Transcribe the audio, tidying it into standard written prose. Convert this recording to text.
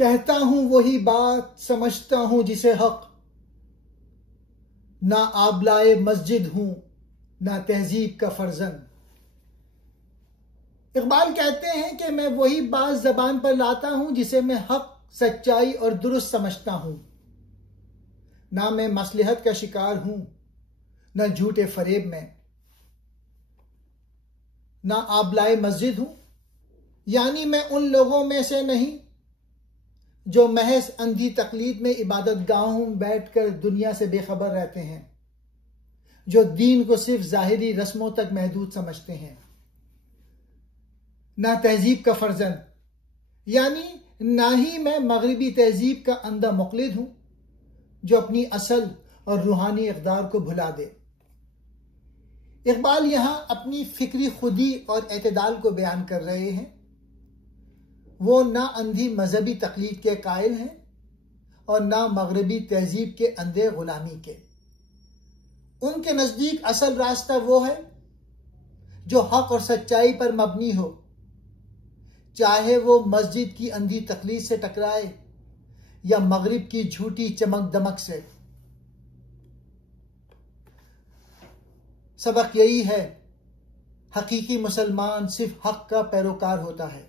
कहता हूं वही बात, समझता हूं जिसे हक। ना आबलाए मस्जिद हूं, ना तहजीब का फर्जन। इकबाल कहते हैं कि मैं वही बात जबान पर लाता हूं जिसे मैं हक, सच्चाई और दुरुस्त समझता हूं। ना मैं मसलहत का शिकार हूं, ना झूठे फरेब में। ना आबलाए मस्जिद हूं, यानी मैं उन लोगों में से नहीं जो महज अंधी तकलीद में इबादत गाहों में बैठकर दुनिया से बेखबर रहते हैं, जो दीन को सिर्फ जाहिरी रस्मों तक महदूद समझते हैं। ना तहजीब का फर्जन, यानी ना ही मैं मगरबी तहजीब का अंधा मुक़लिद हूं जो अपनी असल और रूहानी इक़दार को भुला दे। इकबाल यहां अपनी फिक्री खुदी और एतदाल को बयान कर रहे हैं। वो ना अंधी मजहबी तकलीद के कायल हैं और ना मगरबी तहजीब के अंधे गुलामी के। उनके नजदीक असल रास्ता वो है जो हक और सच्चाई पर मबनी हो, चाहे वो मस्जिद की अंधी तकलीद से टकराए या मगरिब की झूठी चमक दमक से। सबक यही है, हकीकी मुसलमान सिर्फ हक का पैरोकार होता है।